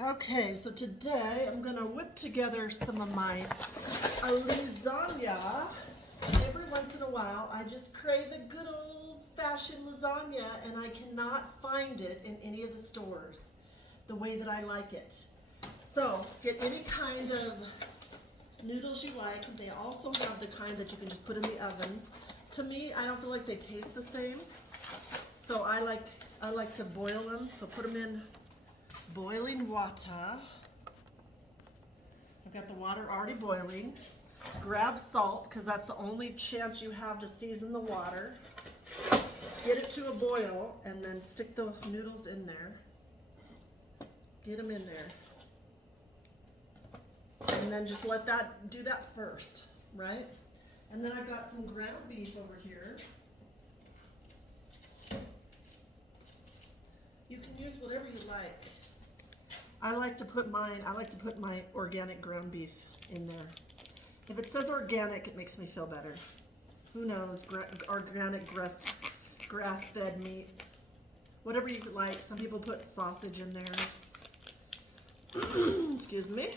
Okay, so today I'm gonna whip together some of my lasagna. Every once in a while, I just crave a good old-fashioned lasagna, and I cannot find it in any of the stores the way that I like it. So get any kind of noodles you like. They also have the kind that you can just put in the oven. To me, I don't feel like they taste the same, so I like to boil them. So put them in boiling water. I've got the water already boiling. Grab salt, because that's the only chance you have to season the water. Get it to a boil, and then stick the noodles in there. Get them in there. And then just let that, do that first, right? And then I've got some ground beef over here. You can use whatever you like. I like to put my organic ground beef in there. If it says organic, it makes me feel better. Who knows, organic grass-fed meat. Whatever you like. Some people put sausage in there. Excuse me.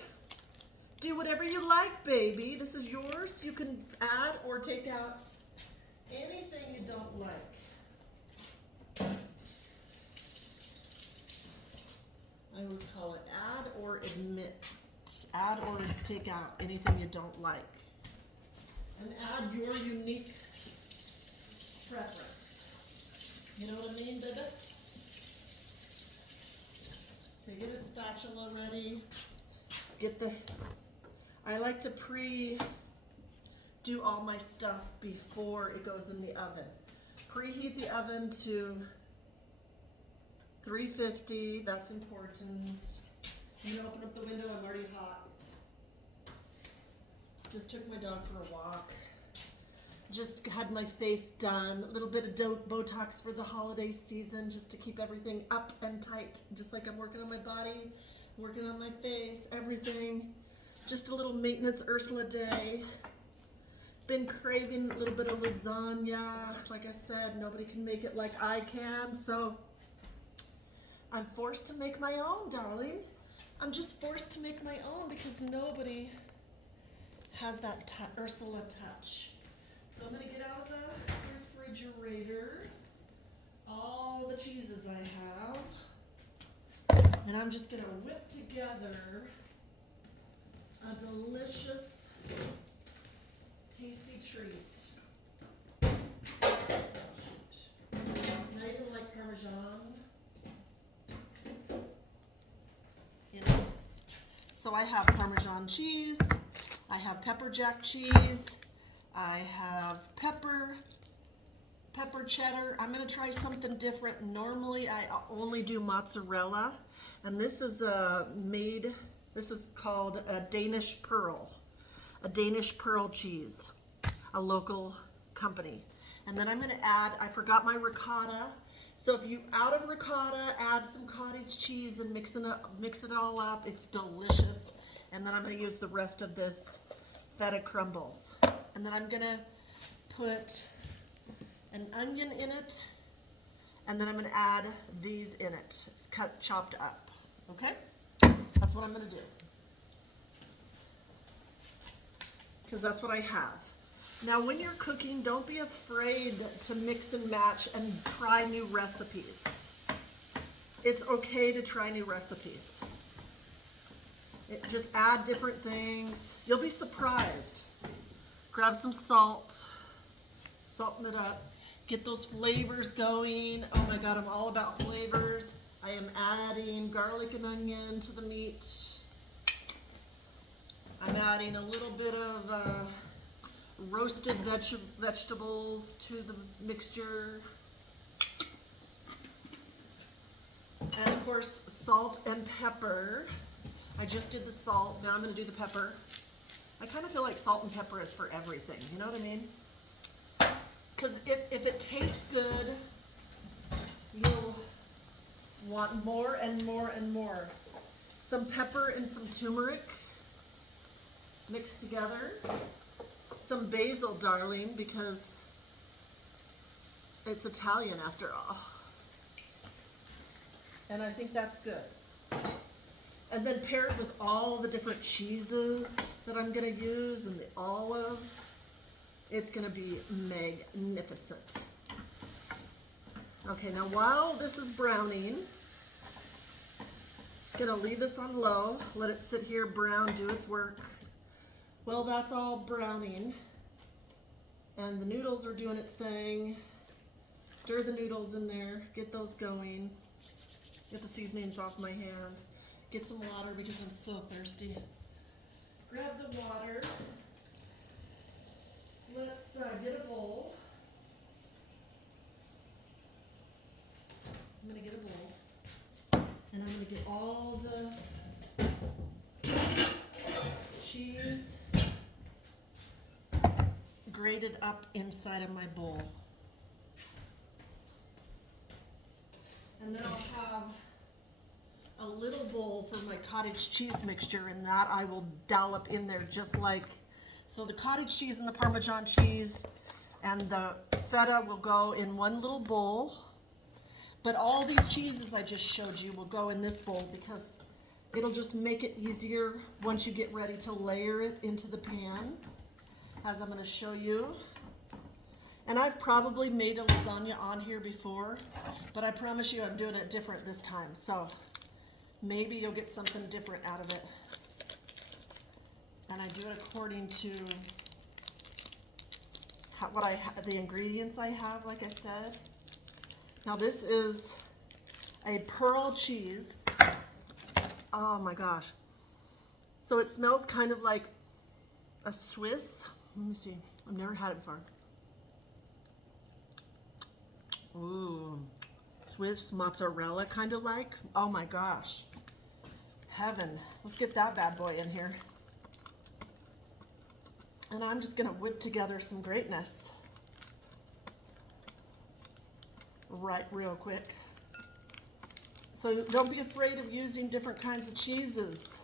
Do whatever you like, baby. This is yours. You can add or take out anything you don't like. I always call it add or omit. Add or take out anything you don't like. And add your unique preference. You know what I mean, baby? Okay, get a spatula ready. I like to do all my stuff before it goes in the oven. Preheat the oven to 350, that's important. I'm gonna open up the window, I'm already hot. Just took my dog for a walk. Just had my face done. A little bit of Botox for the holiday season, just to keep everything up and tight. Just like I'm working on my body, working on my face, everything. Just a little maintenance Ursula day. Been craving a little bit of lasagna. Like I said, nobody can make it like I can, so I'm forced to make my own, darling. I'm just forced to make my own because nobody has that Ursula touch. So I'm gonna get out of the refrigerator all the cheeses I have, and I'm just gonna whip together a delicious, tasty treat. Oh, shoot. Now you don't like Parmesan? You know? So I have Parmesan cheese, I have pepper jack cheese, I have pepper cheddar. I'm gonna try something different. Normally I only do mozzarella, and this is called a Danish pearl cheese, a local company. And then I'm gonna add, I forgot my ricotta. So if you, out of ricotta, add some cottage cheese and mix it all up. It's delicious. And then I'm gonna use the rest of this feta crumbles. And then I'm gonna put an onion in it, and then I'm gonna add these in it. It's chopped up, okay? That's what I'm gonna do. Because that's what I have. Now when you're cooking, don't be afraid to mix and match and try new recipes. It's okay to try new recipes. Just add different things. You'll be surprised. Grab some salt, salting it up. Get those flavors going. Oh my God, I'm all about flavors. I am adding garlic and onion to the meat. I'm adding a little bit of roasted vegetables to the mixture. And of course, salt and pepper. I just did the salt, now I'm gonna do the pepper. I kind of feel like salt and pepper is for everything, you know what I mean? Because if it tastes good, you'll want more and more and more. Some pepper and some turmeric mixed together. Some basil, darling, because it's Italian after all. And I think that's good. And then paired with all the different cheeses that I'm gonna use and the olives, it's gonna be magnificent. Okay, now while this is browning, just gonna leave this on low, let it sit here, brown, do its work. Well, that's all browning, and the noodles are doing its thing. Stir the noodles in there, get those going. Get the seasonings off my hand. Get some water because I'm so thirsty. Grab the water. Let's get a bowl. I'm gonna get a bowl, and I'm gonna get all the cheese grated up inside of my bowl. And then I'll have a little bowl for my cottage cheese mixture, and that I will dollop in there just like, so the cottage cheese and the Parmesan cheese and the feta will go in one little bowl, but all these cheeses I just showed you will go in this bowl because it'll just make it easier once you get ready to layer it into the pan, as I'm going to show you. And I've probably made a lasagna on here before, but I promise you I'm doing it different this time. So maybe you'll get something different out of it. And I do it according to the ingredients I have, like I said. Now this is a pearl cheese. Oh my gosh. So it smells kind of like a Swiss. Let me see. I've never had it before. Ooh, Swiss mozzarella kind of like. Oh my gosh. Heaven. Let's get that bad boy in here. And I'm just gonna whip together some greatness. Right, real quick. So don't be afraid of using different kinds of cheeses.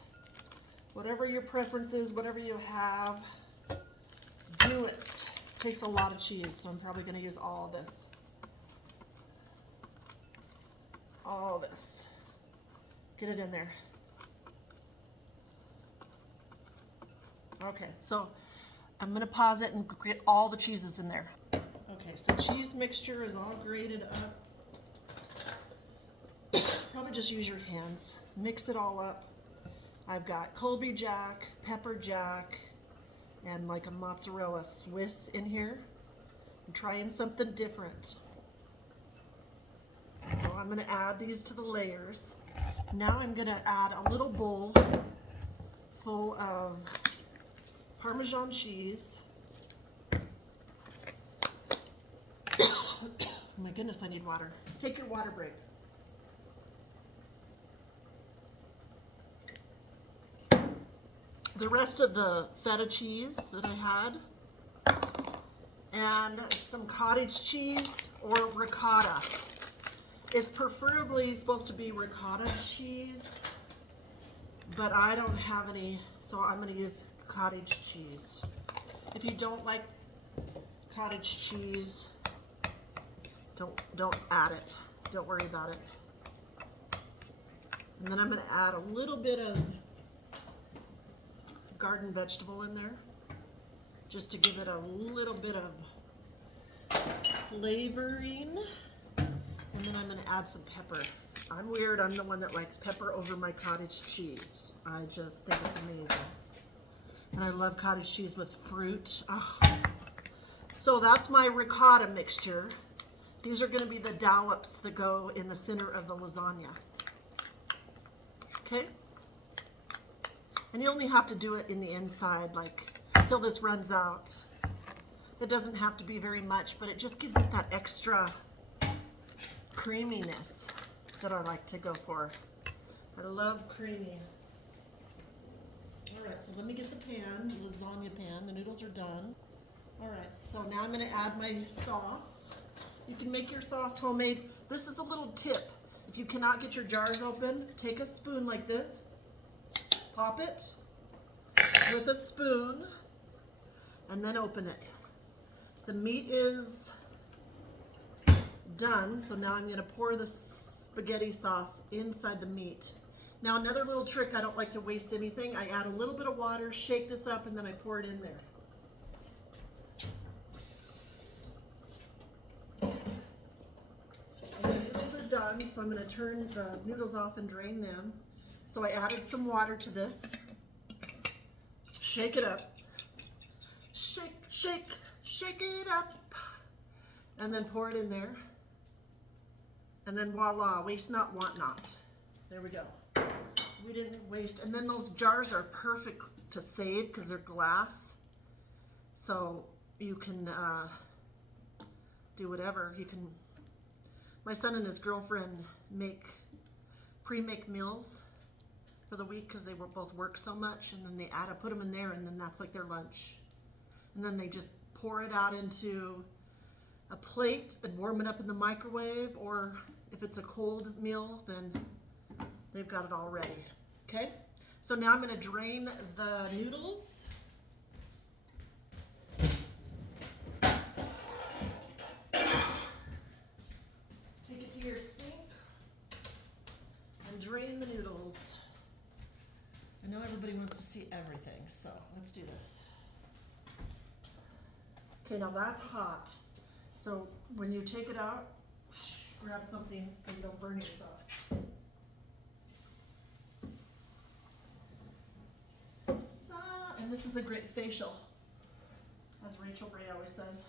Whatever your preference is, whatever you have, do it. It takes a lot of cheese, so I'm probably gonna use all of this. All this. Get it in there. Okay, so I'm gonna pause it and get all the cheeses in there. Okay, so cheese mixture is all grated up. Probably just use your hands. Mix it all up. I've got Colby Jack, pepper jack, and like a mozzarella Swiss in here. I'm trying something different. So I'm gonna add these to the layers. Now I'm gonna add a little bowl full of Parmesan cheese. Oh my goodness, I need water. Take your water break. The rest of the feta cheese that I had, and some cottage cheese or ricotta. It's preferably supposed to be ricotta cheese, but I don't have any, so I'm going to use cottage cheese. If you don't like cottage cheese, don't add it. Don't worry about it. And then I'm going to add a little bit of garden vegetable in there, just to give it a little bit of flavoring. And then I'm going to add some pepper. I'm weird, I'm the one that likes pepper over my cottage cheese. I just think it's amazing. And I love cottage cheese with fruit. Oh. So that's my ricotta mixture. These are going to be the dollops that go in the center of the lasagna. Okay? And you only have to do it in the inside, like, till this runs out. It doesn't have to be very much, but it just gives it that extra creaminess that I like to go for. I love creamy. All right, so let me get the pan, the lasagna pan. The noodles are done. All right, so now I'm going to add my sauce. You can make your sauce homemade. This is a little tip. If you cannot get your jars open, take a spoon like this, pop it with a spoon, and then open it. The meat is done, so now I'm going to pour the spaghetti sauce inside the meat. Now another little trick, I don't like to waste anything. I add a little bit of water, shake this up, and then I pour it in there. And the noodles are done, so I'm going to turn the noodles off and drain them. So I added some water to this. Shake it up. Shake, shake, shake it up. And then pour it in there. And then voila, waste not, want not. There we go. We didn't waste. And then those jars are perfect to save because they're glass. So you can do whatever. You can. My son and his girlfriend pre-make meals for the week because they both work so much, and then they put them in there, and then that's like their lunch. And then they just pour it out into a plate and warm it up in the microwave, or if it's a cold meal, then they've got it all ready. Okay, so now I'm going to drain the noodles. Take it to your sink and drain the noodles. I know everybody wants to see everything, so let's do this. Okay, now that's hot. So when you take it out, grab something so you don't burn yourself. And this is a great facial, as Rachel Bray always says.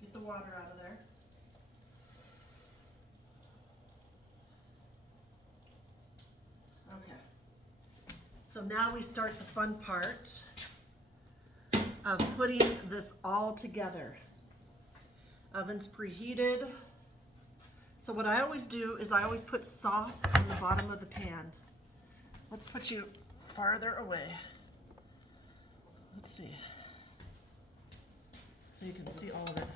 Get the water out of there. Okay. So now we start the fun part of putting this all together. Oven's preheated. So what I always do is I always put sauce in the bottom of the pan. Let's put you farther away. Let's see. So you can see all of it.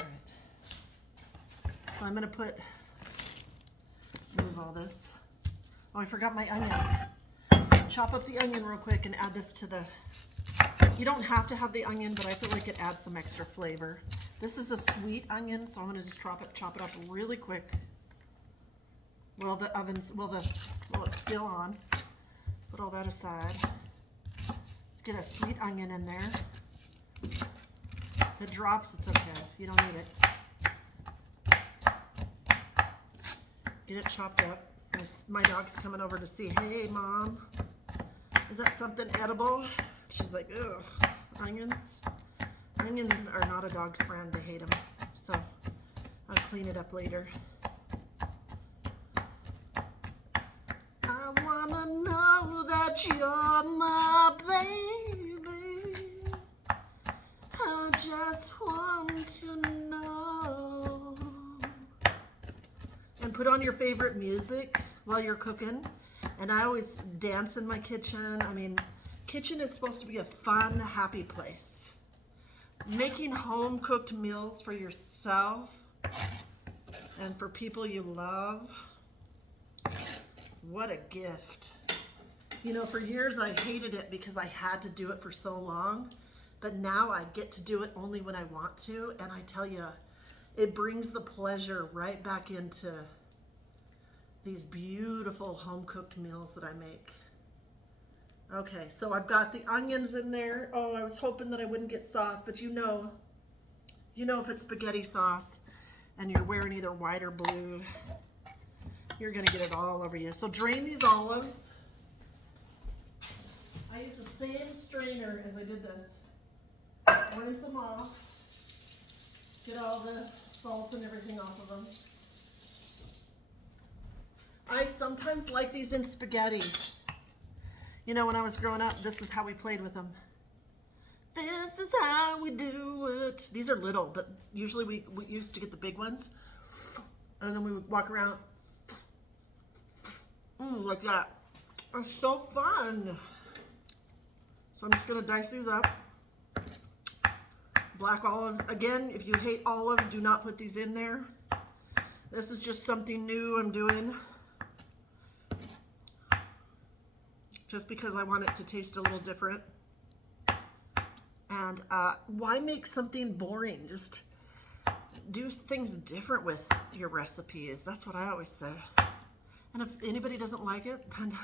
All right. So I'm gonna move all this. Oh, I forgot my onions. Chop up the onion real quick and add this to the, you don't have to have the onion, but I feel like it adds some extra flavor. This is a sweet onion, so I'm gonna just chop it up really quick. Well, it's still on. Put all that aside. Let's get a sweet onion in there. If it drops, it's okay. You don't need it. Get it chopped up. My dog's coming over to see, hey, Mom, is that something edible? She's like, ugh, onions? Onions are not a dog's friend. They hate them. So I'll clean it up later. I wanna know that you're my baby. I just want to know. And put on your favorite music while you're cooking. And I always dance in my kitchen. I mean, kitchen is supposed to be a fun, happy place. Making home-cooked meals for yourself and for people you love, what a gift. You know, for years I hated it because I had to do it for so long, but now I get to do it only when I want to, and I tell you, it brings the pleasure right back into these beautiful home-cooked meals that I make. Okay, so I've got the onions in there. Oh, I was hoping that I wouldn't get sauce, but you know if it's spaghetti sauce and you're wearing either white or blue, you're gonna get it all over you. So drain these olives. I use the same strainer as I did this. Rinse them off. Get all the salt and everything off of them. I sometimes like these in spaghetti. You know, when I was growing up, this is how we played with them. This is how we do it. These are little, but usually we used to get the big ones. And then we would walk around like that. It's so fun. So I'm just gonna dice these up. Black olives. Again, if you hate olives, do not put these in there. This is just something new I'm doing. Just because I want it to taste a little different. And why make something boring? Just do things different with your recipes. That's what I always say. And if anybody doesn't like it, then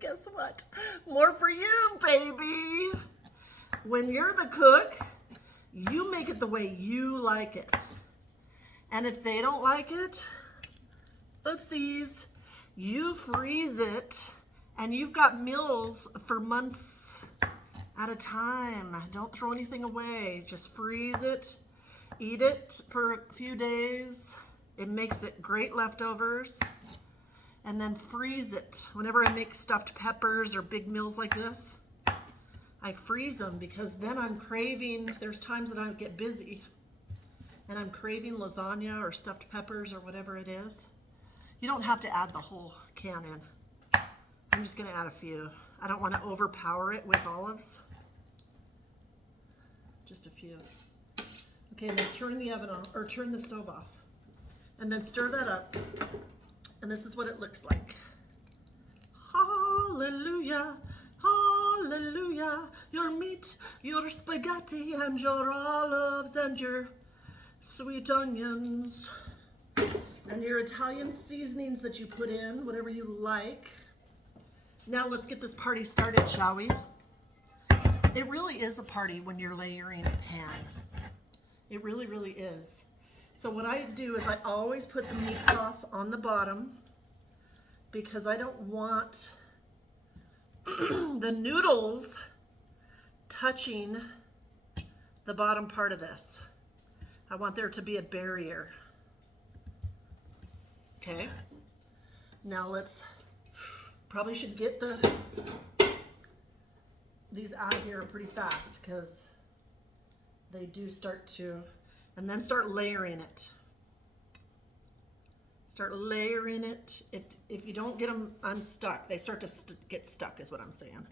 guess what? More for you, baby. When you're the cook, you make it the way you like it. And if they don't like it, oopsies, you freeze it, and you've got meals for months at a time. Don't throw anything away. Just freeze it, eat it for a few days. It makes it great leftovers. And then freeze it. Whenever I make stuffed peppers or big meals like this, I freeze them because then I'm craving, there's times that I get busy and I'm craving lasagna or stuffed peppers or whatever it is. You don't have to add the whole can in. I'm just gonna add a few. I don't wanna overpower it with olives. Just a few. Okay, and then turn the oven off, or turn the stove off. And then stir that up. And this is what it looks like. Hallelujah, hallelujah. Your meat, your spaghetti, and your olives, and your sweet onions, and your Italian seasonings that you put in, whatever you like. Now let's get this party started, shall we? It really is a party when you're layering a pan. It really, really is. So what I do is I always put the meat sauce on the bottom because I don't want the noodles touching the bottom part of this. I want there to be a barrier. Okay. Now let's, probably should get these out of here pretty fast because they do start to, and then start layering it. Start layering it. If you don't get them unstuck, they start to get stuck is what I'm saying.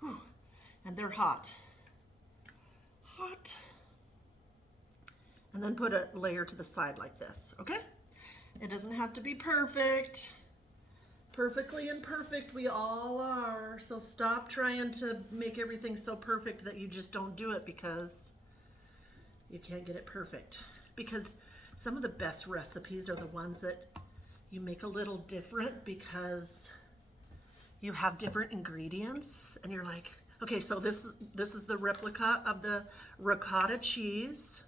Whew. And they're hot. Hot. And then put a layer to the side like this, okay? It doesn't have to be perfect. Perfectly imperfect, we all are. So stop trying to make everything so perfect that you just don't do it because you can't get it perfect. Because some of the best recipes are the ones that you make a little different because you have different ingredients and you're like, okay, so this is the replica of the ricotta cheese.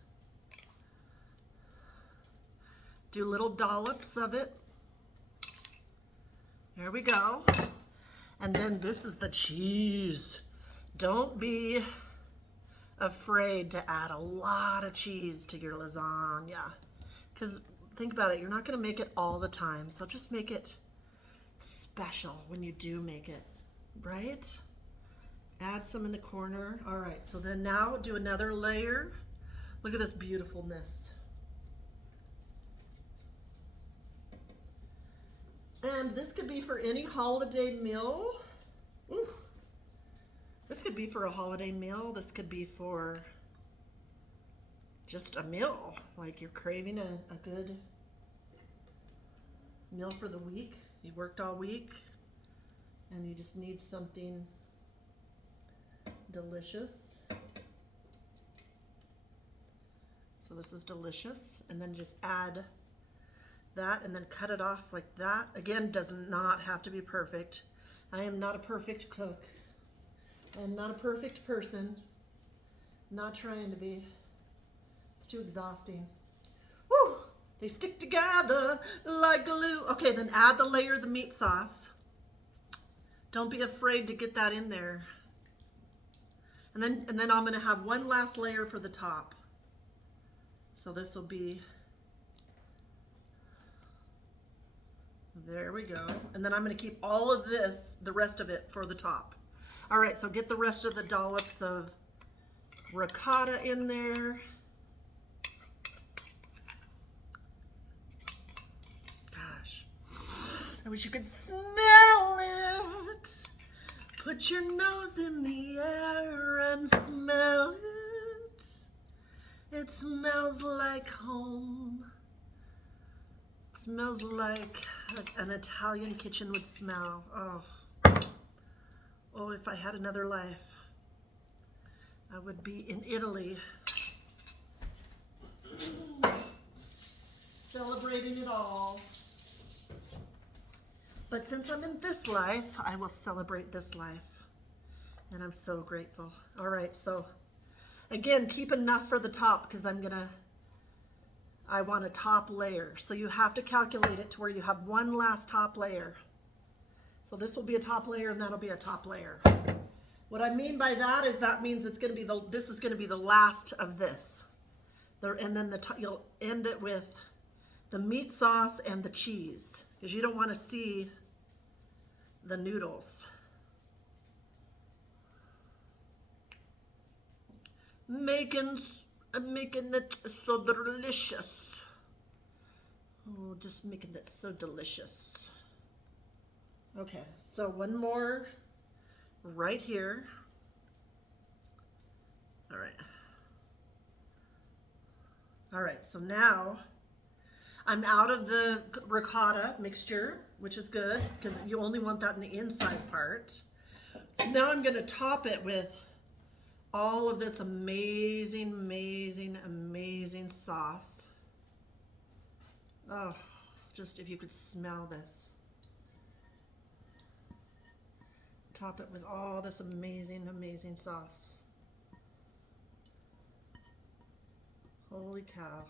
Do little dollops of it. There we go. And then this is the cheese. Don't be afraid to add a lot of cheese to your lasagna. Because think about it, you're not gonna make it all the time. So just make it special when you do make it, right? Add some in the corner. All right, so then now do another layer. Look at this beautifulness. And this could be for any holiday meal. Ooh. This could be for a holiday meal. This could be for just a meal. Like you're craving a good meal for the week. You worked all week and you just need something delicious. So this is delicious. And then just add that and then cut it off like that. Again, does not have to be perfect. I am not a perfect cook. I am not a perfect person. Not trying to be. It's too exhausting. Woo! They stick together like glue. Okay, then add the layer of the meat sauce. Don't be afraid to get that in there. And then I'm gonna have one last layer for the top. So this will be, there we go. And then I'm gonna keep all of this, the rest of it, for the top. All right, so get the rest of the dollops of ricotta in there. Gosh, I wish you could smell it. Put your nose in the air and smell it. It smells like home. It smells like an Italian kitchen would smell. Oh. Oh, if I had another life, I would be in Italy. Celebrating it all. But since I'm in this life, I will celebrate this life. And I'm so grateful. All right, so again, keep enough for the top because I want a top layer. So you have to calculate it to where you have one last top layer. So this will be a top layer and that'll be a top layer. What I mean by that is that means it's going to be this is going to be the last of this. And then you'll end it with the meat sauce and the cheese because you don't want to see the noodles. Making it so delicious. Oh, just making it so delicious. Okay, so one more right here. All right. All right, so now I'm out of the ricotta mixture, which is good because you only want that in the inside part. Now I'm gonna top it with all of this amazing, amazing, amazing sauce. Oh, just if you could smell this. Top it with all this amazing, amazing sauce. Holy cow.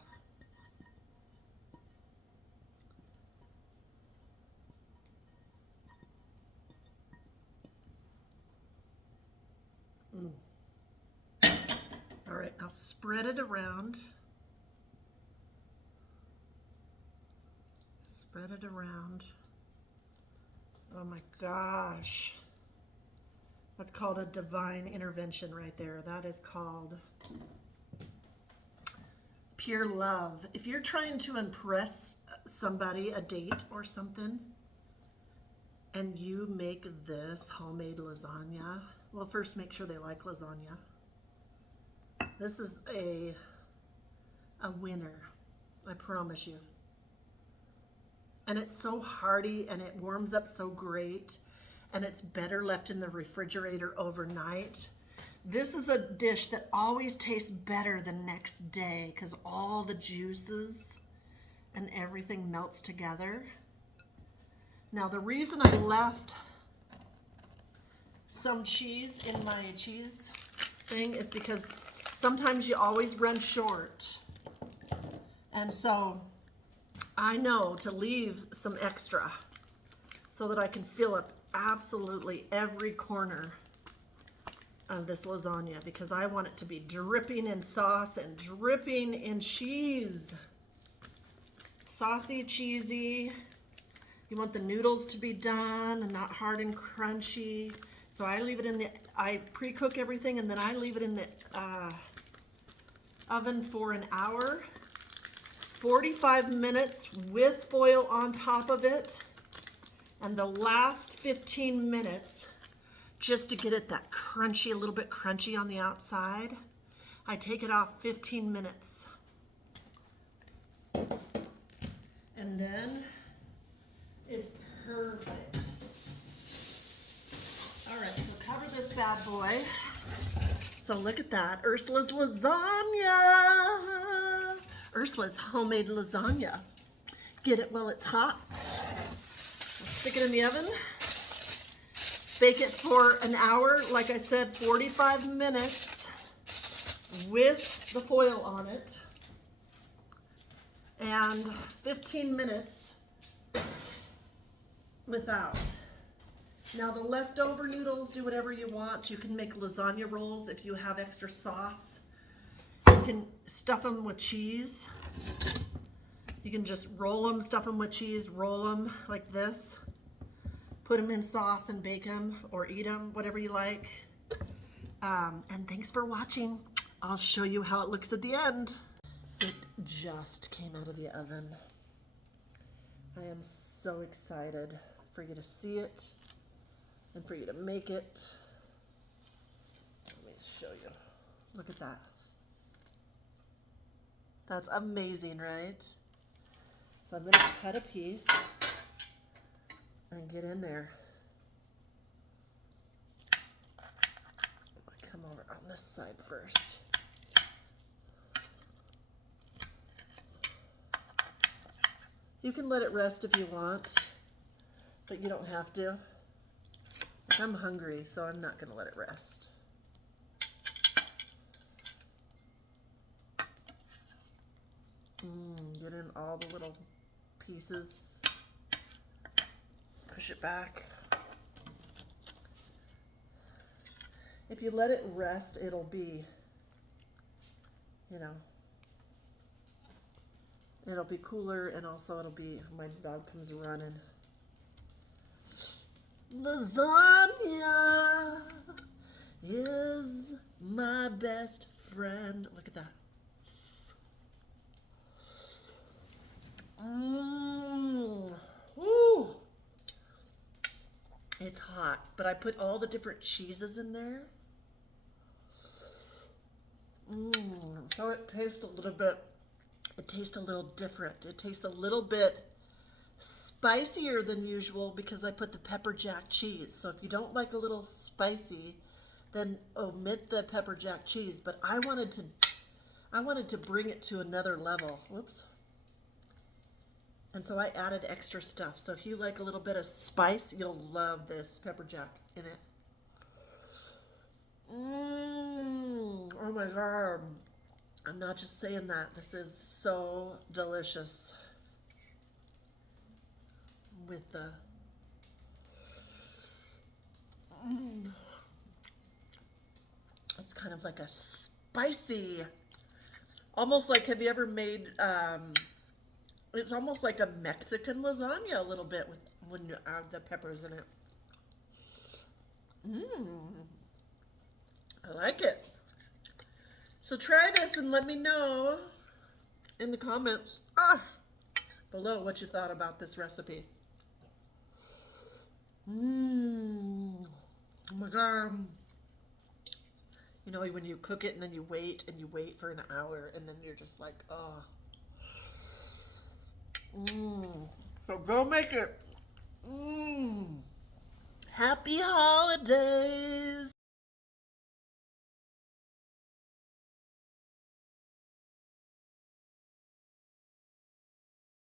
All right, now spread it around. Spread it around. Oh my gosh. That's called a divine intervention right there. That is called pure love. If you're trying to impress somebody, a date or something, and you make this homemade lasagna, well, first make sure they like lasagna. This is a winner, I promise you. And it's so hearty and it warms up so great, and it's better left in the refrigerator overnight. This is a dish that always tastes better the next day because all the juices and everything melts together. Now the reason I left some cheese in my cheese thing is because sometimes you always run short. And so I know to leave some extra so that I can fill up absolutely every corner of this lasagna because I want it to be dripping in sauce and dripping in cheese. Saucy, cheesy. You want the noodles to be done and not hard and crunchy. So I leave it I pre-cook everything and then I leave it in the oven for an hour. 45 minutes with foil on top of it. And the last 15 minutes, just to get it that crunchy, a little bit crunchy on the outside, I take it off 15 minutes. And then it's perfect. All right, so cover this bad boy. So look at that, Ursula's lasagna. Ursula's homemade lasagna. Get it while it's hot. Stick it in the oven. Bake it for an hour, like I said, 45 minutes with the foil on it. And 15 minutes without. Now the leftover noodles, do whatever you want. You can make lasagna rolls if you have extra sauce. You can stuff them with cheese. You can just roll them, stuff them with cheese, roll them like this. Put them in sauce and bake them or eat them, whatever you like. And thanks for watching. I'll show you how it looks at the end. It just came out of the oven. I am so excited for you to see it and for you to make it. Let me show you. Look at that. That's amazing, right? So I'm gonna cut a piece and get in there. Come over on this side first. You can let it rest if you want, but you don't have to. I'm hungry, so I'm not going to let it rest. Get in all the little pieces. Push it back. If you let it rest, it'll be, you know, it'll be cooler, and also it'll be, my dog comes running. Lasagna is my best friend. Look at that. Woo. It's hot, but I put all the different cheeses in there. So it tastes a little bit, it tastes a little different. It tastes a little bit spicier than usual because I put the pepper jack cheese. So if you don't like a little spicy, then omit the pepper jack cheese. But I wanted to bring it to another level. Whoops. And so I added extra stuff. So if you like a little bit of spice, you'll love this pepper jack in it. Oh my God. I'm not just saying that. This is so delicious. With the it's kind of like a spicy, almost like, have you ever made it's almost like a Mexican lasagna a little bit with when you add the peppers in it. I like it. So try this and let me know in the comments below what you thought about this recipe. Oh my God. You know, when you cook it and then you wait for an hour, and then you're just like, oh. So go make it. Happy holidays.